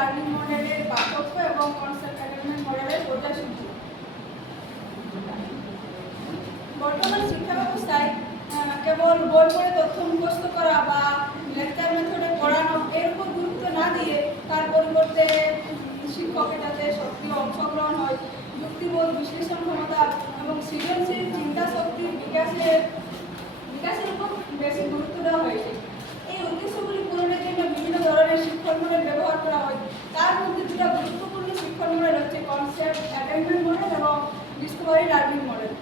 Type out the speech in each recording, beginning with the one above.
Learning মডেলের পার্থক্য এবং কনসেপ্ট অ্যাটেনমেন্ট মডেলের বোঝাসূচি। বর্তমান শিক্ষা ব্যবস্থায় কেবল বই পড়ে তথ্য মুখস্থ করা বা লেকচার মেথডে পড়ানো এর উপর গুরুত্ব না দিয়ে তার পরিবর্তে শিক্ষকের যাতে সক্রিয় অংশগ্রহণ হয়, যুক্তিবোধ, বিশ্লেষণ ক্ষমতা এবং সৃজনশীল চিন্তা শক্তির বিকাশের উপর বেশি গুরুত্ব দেওয়া হয়েছে। এই উদ্দেশ্যগুলি পূরণের জন্য বিভিন্ন ধরনের শিক্ষণ মডেল ব্যবহার করা হয়। তার মধ্যে দুটো গুরুত্বপূর্ণ শিক্ষণ মডেল হচ্ছে কনসেপ্ট অ্যাটেনমেন্ট মডেল এবং ডিসকভারি লার্নিং মডেল।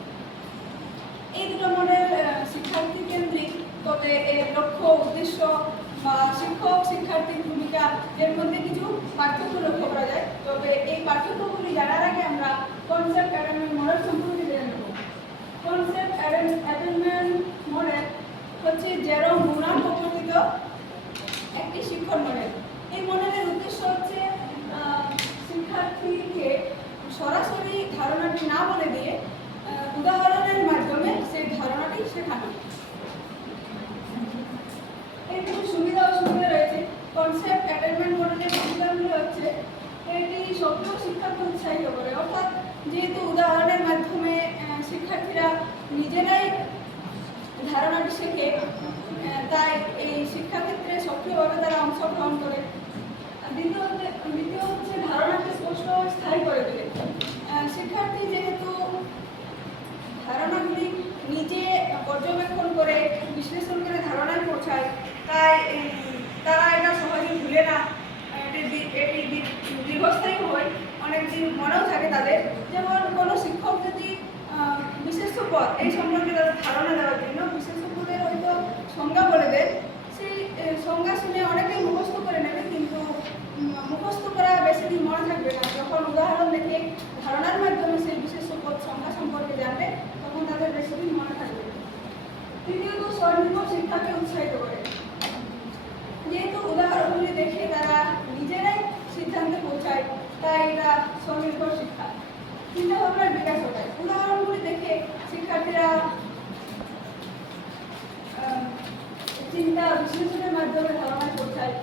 এই দুটো মডেল শিক্ষার্থী কেন্দ্রিক, তবে এর লক্ষ্য, উদ্দেশ্য বা শিক্ষক শিক্ষার্থীর ভূমিকা এর মধ্যে কিছু পার্থক্য লক্ষ্য করা যায়। তবে এই পার্থক্যগুলি জানার আগে আমরা কনসেপ্ট অ্যাটেনমেন্ট মডেল সম্পর্কে জেনে নেব। কনসেপ্ট অ্যাটেনমেন্ট মডেল হচ্ছে জেরম মুনার প্রবর্তিত একটি শিক্ষণ মডেল। এই মডেলের উদ্দেশ্য হচ্ছে শিক্ষার্থীকে সরাসরি ধারণাটি না বলে দিয়ে উদাহরণের মাধ্যমে সেই ধারণাটি শেখানো। এর কিছু সুবিধা অসুবিধা রয়েছে। কনসেপ্ট অ্যাটেনমেন্ট মডেলের সুবিধাগুলি হচ্ছে এটি সক্রিয় শিক্ষাকে উৎসাহিত করে, অর্থাৎ যেহেতু উদাহরণের মাধ্যমে শিক্ষার্থীরা নিজেরাই ধারণাটি শেখে, তাই এই শিক্ষাক্ষেত্রে সক্রিয়ভাবে তারা অংশগ্রহণ করে। দ্বিতীয় হচ্ছে ধারণাকে স্পষ্ট স্থায়ী করে তোলে। শিক্ষার্থী যেহেতু ধারণাগুলি নিজে পর্যবেক্ষণ করে বিশ্লেষণ করে ধারণায় পৌঁছায়, তাই তারা এটা সহজে ভুলে না, এটি দীর্ঘস্থায়ী হয়, অনেকদিন মনেও থাকে তাদের। যেমন কোনো শিক্ষক যদি বিশেষ্য পদ এই সম্পর্কে তাদের ধারণা দেওয়ার জন্য বিশেষ্য পদের হয়তো সংজ্ঞা বলে দেন, সেই সংজ্ঞা শুনে অনেকেই মুখস্থ করে নেবে, কিন্তু মুখস্থ করা বেশি দিন মনে থাকবে না। যখন উদাহরণ দেখে ধারণার মাধ্যমে সেই বিশেষ্য পদ সংজ্ঞা সম্পর্কে জানবে, তখন তাদের বেশি দিন মনে থাকবে। তৃতীয়ত, স্বনির্ভর শিক্ষাকে উৎসাহিত করে। যেহেতু উদাহরণগুলি দেখে তারা নিজেরাই সিদ্ধান্তে পৌঁছায়, তাই এটা স্বনির্ভর শিক্ষা। চিন্তা ভাবনার বিকাশ ঘটায়। উদাহরণগুলি দেখে শিক্ষার্থীরা চিন্তা বিশ্লেষণের মাধ্যমে ধারণায় পৌঁছায়।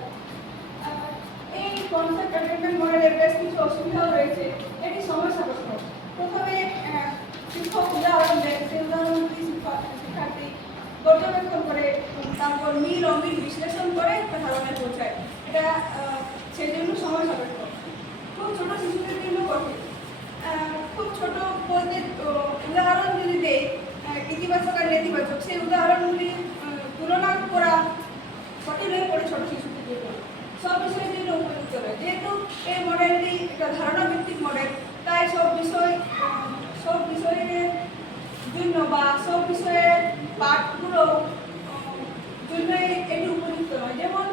এই কনসেপ্ট অ্যাটেনমেন্ট মডেলের বেশ কিছু অসুবিধাও রয়েছে। এটি সময় সাপেক্ষ। প্রথমে শিক্ষক উদাহরণ দেন, সেই উদাহরণগুলি শিক্ষার্থী পর্যবেক্ষণ করে, তারপর মিল অমিল বিশ্লেষণ করে একটা ধারণায় পৌঁছায়। এটা সেই জন্য সময় সাপেক্ষ। খুব ছোট শিশুদের জন্য কঠিন। খুব ছোট বলতে উদাহরণ যদি দেয় ইতিবাচক আর নেতিবাচক, সেই উদাহরণগুলি তুলনা করা কঠিন হয়ে পড়ে ছোট শিশুদের জন্য। সব বিষয়ের জন্য উপযুক্ত নয়। যেহেতু এই মডেলটি একটা ধারণা ভিত্তিক মডেল, তাই সব বিষয়ের জন্য বা সব বিষয়ের পাঠগুলো জন্যই এটি উপযুক্ত নয়। যেমন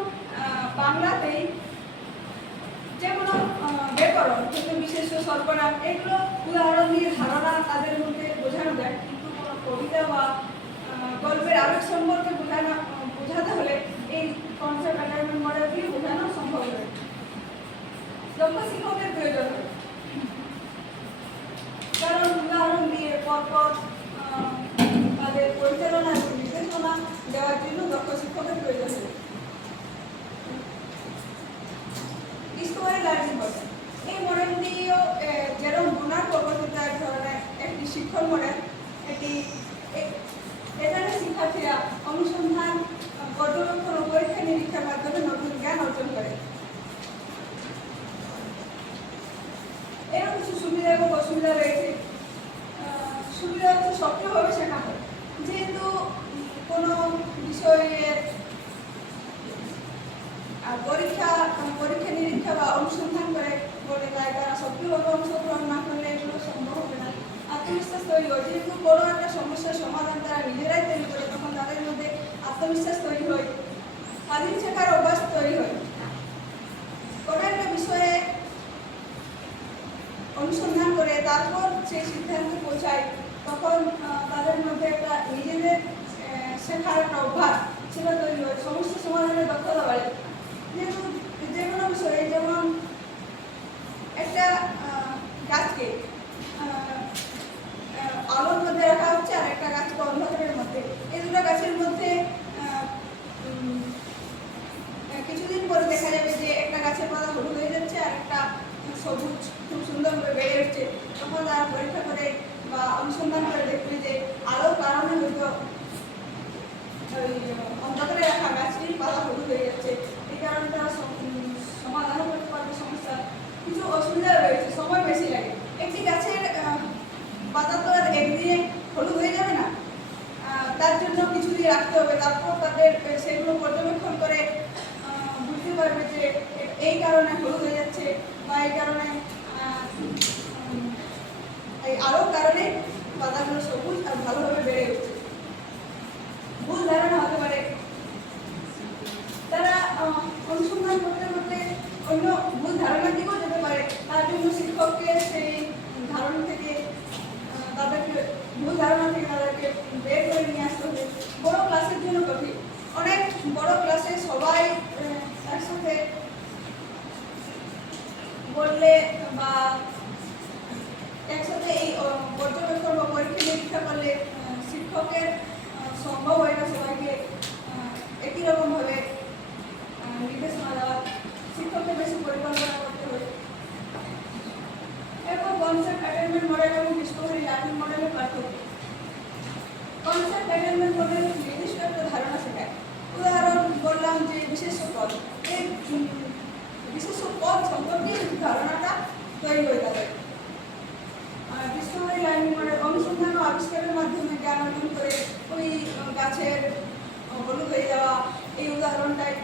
বাংলাতেই যে কোনো ব্যাকরণ, কিন্তু বিশেষ্য, সর্বনাম এগুলো উদাহরণ দিয়ে ধারণা তাদের মধ্যে বোঝানো যায়, কিন্তু কোনো কবিতা বা গল্পের আবেগ সম্পর্কে বোঝাতে হলে এই কনসেপ্ট অ্যাটেনমেন্ট মডেল দিয়ে বোঝানো সম্ভব নয়। দক্ষ শিক্ষকের প্রয়োজন হয়, কারণ উদাহরণ দিয়ে পরপর তাদের পরিচালনা এবং নির্দেশনা দেওয়ার জন্য দক্ষ শিক্ষকের প্রয়োজন হয়। ডিসকভারি লার্নিং মডেল, এই মডেলটিও যেরকম মুনার প্রবর্তিত এক ধরনের একটি শিক্ষণ মডেল। এখানে শিক্ষার্থীরা অনুসন্ধান, পর্যবেক্ষণ ও পরীক্ষা নিরীক্ষার মাধ্যমে নতুন জ্ঞান অর্জন করে। এরও কিছু সুবিধা এবং অসুবিধা রয়েছে। সুবিধা হচ্ছে সক্রিয়ভাবে শেখা হয়। যেহেতু কোনো বিষয়ের পরীক্ষা নিরীক্ষা বা অনুসন্ধান করে বলে, তাই তারা সক্রিয়ভাবে অংশগ্রহণ না করলে এগুলো সম্ভব হবে না। আত্মবিশ্বাস তৈরি হয়। যেহেতু কোনো একটা সমস্যার সমাধান তারা নিজেরাই তৈরি করে, তখন তাদের মধ্যে আত্মবিশ্বাস তৈরি হয়, স্বাধীন শেখার অভ্যাস তৈরি হয়। কোনো একটা বিষয়ে অনুসন্ধান করে তারপর সেই সিদ্ধান্তে পৌঁছায়, তখন তাদের মধ্যে একটা নিজেদের শেখার একটা অভ্যাস সেটা তৈরি হয়। সমস্যা সমাধানের দক্ষতা বাড়ে। যেহেতু যে কোনো বিষয়ে, যেমন একটা গাছকে আলোর মধ্যে রাখা হচ্ছে আর একটা গাছকে অন্ধকারের মধ্যে, এই দুটো গাছের মধ্যে কিছুদিন পরে দেখা যাবে যে একটা গাছের পাতা হলুদ হয়ে যাচ্ছে সবুজ খুব সুন্দরভাবে বেড়ে উঠছে, তখন তারা পরীক্ষা করে বা অনুসন্ধান করে দেখবে যে আলোর কারণে হয়তো ওই অন্ধকারে রাখা গাছটির পাতা হলুদ হয়ে যাচ্ছে। এই কারণে তারা সমাধানও করতে পারবে সমস্যা। কিছু অসুবিধা রয়েছে, সময় বেশি লাগে। একটি গাছের পাতা তো আর একদিনে হলুদ হয়ে যাবে না, তার জন্য কিছুদিন রাখতে হবে। তারপর তাদের সেগুলো পর্যবেক্ষণ করে বুঝতে পারবে যে এই কারণে হলুদ হয়ে যাচ্ছে বা এই কারণে এই আলোর কারণে পাতাগুলো সবুজ আর ভালোভাবে বেড়ে উঠছে। ভুল ধারণা হতে পারে, তারা অনুসন্ধান করতে করতে অন্য ভুল ধারণা দিকেও যেতে পারে। তার জন্য শিক্ষককে সেই ধারণা থেকে তাদেরকে ভুল ধারণা থেকে তাদেরকে বের করে নিয়ে আসতে হবে। বড় ক্লাসের জন্য কঠিন, অনেক বড় ক্লাসে সবাই একসাথে বললে বা একসাথে এই পর্যবেক্ষণ বা পরীক্ষা নিরীক্ষা করলে শিক্ষকের সম্ভব হয় না সবাইকে একই রকমভাবে নির্দেশনা দেওয়া। শিক্ষককে বেশি পরিকল্পনা করতে হয়। এরপর কনসেপ্ট অ্যাটেনমেন্ট মডেল এবং ডিসকভারি লার্নিং মডেলের পার্থক্য। কনসেপ্ট অ্যাটেনমেন্ট মডেল নির্দিষ্ট একটা ধারণা শেখায়। উদাহরণ বললাম যে বিশেষ পদ, এই বিশেষ পদ সম্পর্কে ধারণাটা তৈরি হয়ে যাবে। ডিসকভারি লার্নিং মডেল অনুসন্ধান ও আবিষ্কারের মাধ্যমে জ্ঞান অর্জন করে ওই গাছের হলুদ হয়ে যাওয়া এই উদাহরণটাই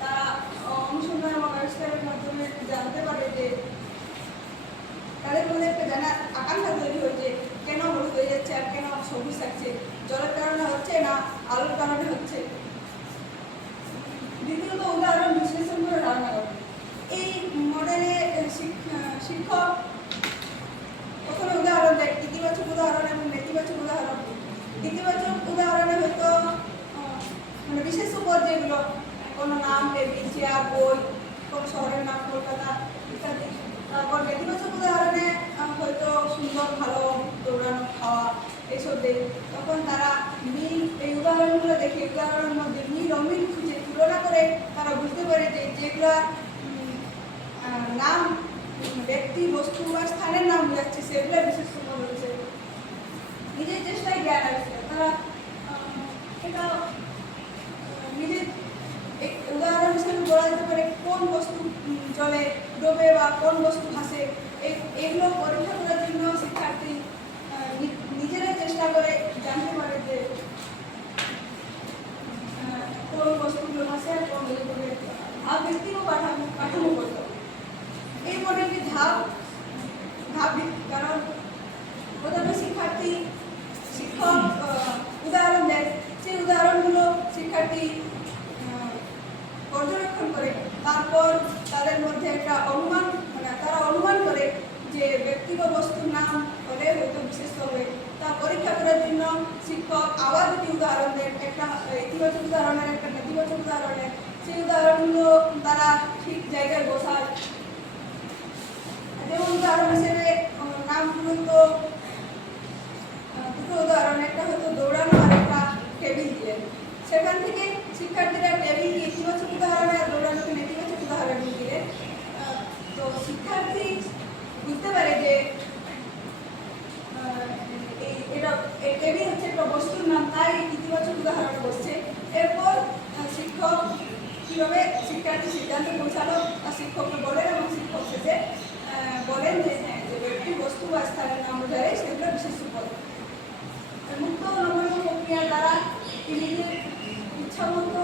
তারা অনুসন্ধান এবং আবিষ্কারের মাধ্যমে জানতে পারে যে তাদের মধ্যে একটা জানার আকাঙ্ক্ষা তৈরি হয়েছে কেন হলুদ হয়ে যাচ্ছে আর কেন সবুজ থাকছে, জলের কারণে হচ্ছে না আলোর কারণে হচ্ছে। দ্বিতীয়ত উদাহরণ বিশ্লেষণ করে ধারণা করে। এই মডেলে শিক্ষক প্রথমে উদাহরণ দেয়, ইতিবাচক উদাহরণ এবং নেতিবাচক উদাহরণ। ইতিবাচক উদাহরণে হয়তো মানে বিশেষ পদ যেগুলো, কোনো নাম, টেবিল, চেয়ার, বই, কোনো শহরের নাম কলকাতা ইত্যাদি। তারপর নেতিবাচক উদাহরণে হয়তো সুন্দর, ভালো, দৌড়ানো, খাওয়া এইসব দেয়। তখন তারা মিল, এই উদাহরণগুলো দেখে উদাহরণের মধ্যে মিল অমিল খুঁজে তুলনা করে তারা বুঝতে পারে যে যেগুলো নাম ব্যক্তি, বস্তু বা স্থানের নাম বোঝাচ্ছে সেগুলো বিশেষ পদ রয়েছে। নিজের চেষ্টায় জ্ঞান আসছে, তারা এটা নিজের উদাহরণ হিসেবে বলা যেতে পারে কোন বস্তু জলে ডোবে বা কোন বস্তু ভাসে। এগুলো পরীক্ষা করার জন্য শিক্ষার্থী নিজেরাই চেষ্টা করে জানতে পারে যে কোন বস্তুগুলো ভাসে আর কোন ডোবে। আর ব্যক্তিগত কাঠামো করতে হবে। এই মডেলটি ধাপ কারণ প্রথমে শিক্ষক উদাহরণ দেয়, সেই উদাহরণগুলো শিক্ষার্থী পর্যবেক্ষণ করে। তারপর তাদের মধ্যে একটা অনুমান, মানে তারা অনুমান করে যে ব্যক্তিগত বস্তুর নাম হলে হয়তো বিশেষ হবে। তা পরীক্ষা করার জন্য শিক্ষক আবার দুটি উদাহরণ দেন, একটা ইতিবাচক উদাহরণের, একটা নেতিবাচক উদাহরণের। সেই উদাহরণগুলো তারা ঠিক জায়গায় বসায়। যেমন উদাহরণ হিসেবে নামগুলো তো দুটো উদাহরণ, একটা হয়তো দৌড়ানো আর একটা টেবিল দিলেন। সেখান থেকে শিক্ষার্থীরা টেবিলকে ইতিবাচক উদাহরণে আর দৌড়ানোকে নেতিবাচক উদাহরণে দিলেন। তো শিক্ষার্থী বুঝতে পারে যে এই টেবিল হচ্ছে একটা বস্তুর নাম, তাই ইতিবাচক উদাহরণ বসছে। এরপর শিক্ষক কীভাবে শিক্ষার্থী সিদ্ধান্ত পৌঁছালো তা শিক্ষককে বলেন এবং শিক্ষক শেষে বলেন যে হ্যাঁ, যে ব্যক্তি, বস্তু বা স্থানের নাম বোঝায় সেগুলো বিশেষ পদ। মুক্ত নমনীয় প্রক্রিয়ার দ্বারা নিজের ইচ্ছা মতো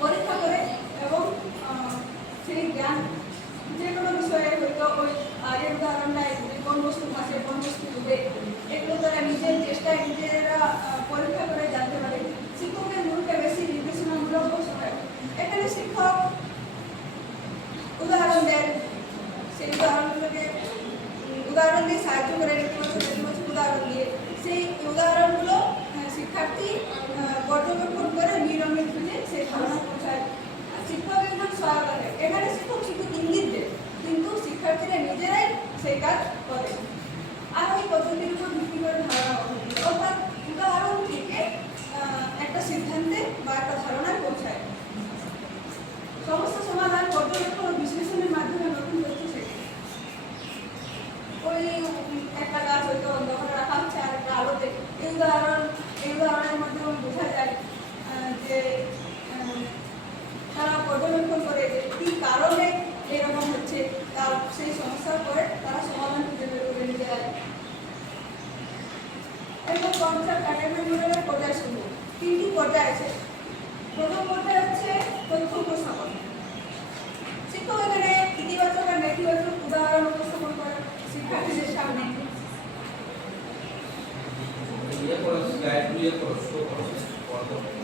পরীক্ষা করে এবং সেই জ্ঞান যে কোনো বিষয়ে হয়তো ওই আগের উদাহরণটায় কোন বস্তু ভাসে, কোন বস্তু ডুবে, এগুলো তারা নিজের চেষ্টায় নিজেরা পরীক্ষা করে জানতে পারে। শিক্ষকের ভূমিকা বেশি নির্দেশনামূলক হয়। এখানে শিক্ষক উদাহরণ দেন, সেই উদাহরণ দিয়ে সাহায্য করে, নেতিবাচক উদাহরণ দিয়ে সেই উদাহরণগুলো শিক্ষার্থী পর্যবেক্ষণ করে নিরমিত খুঁজে সেই ধারণা পৌঁছায়। শিক্ষক একজন সহায়তা দেয়। এখানে শিক্ষক শুধু ইঙ্গিত দেয়, কিন্তু শিক্ষার্থীরা নিজেরাই সেই কাজ করে। আর এই পদ্ধতির উপর ভিত্তি করে ধারণা, অর্থাৎ এবং কনসেপ্ট অ্যাটাইনমেন্ট মডেলের পর্যায়সমূহ। তিনটি পর্যায় আছে। প্রথম পর্যায় হচ্ছে তথ্য উপস্থাপন। শিক্ষক এখানে ইতিবাচক আর নেতিবাচক উদাহরণ উপস্থাপন করে শিক্ষার্থীদের সামনে। ये करो स्लाइड ये करो शो करो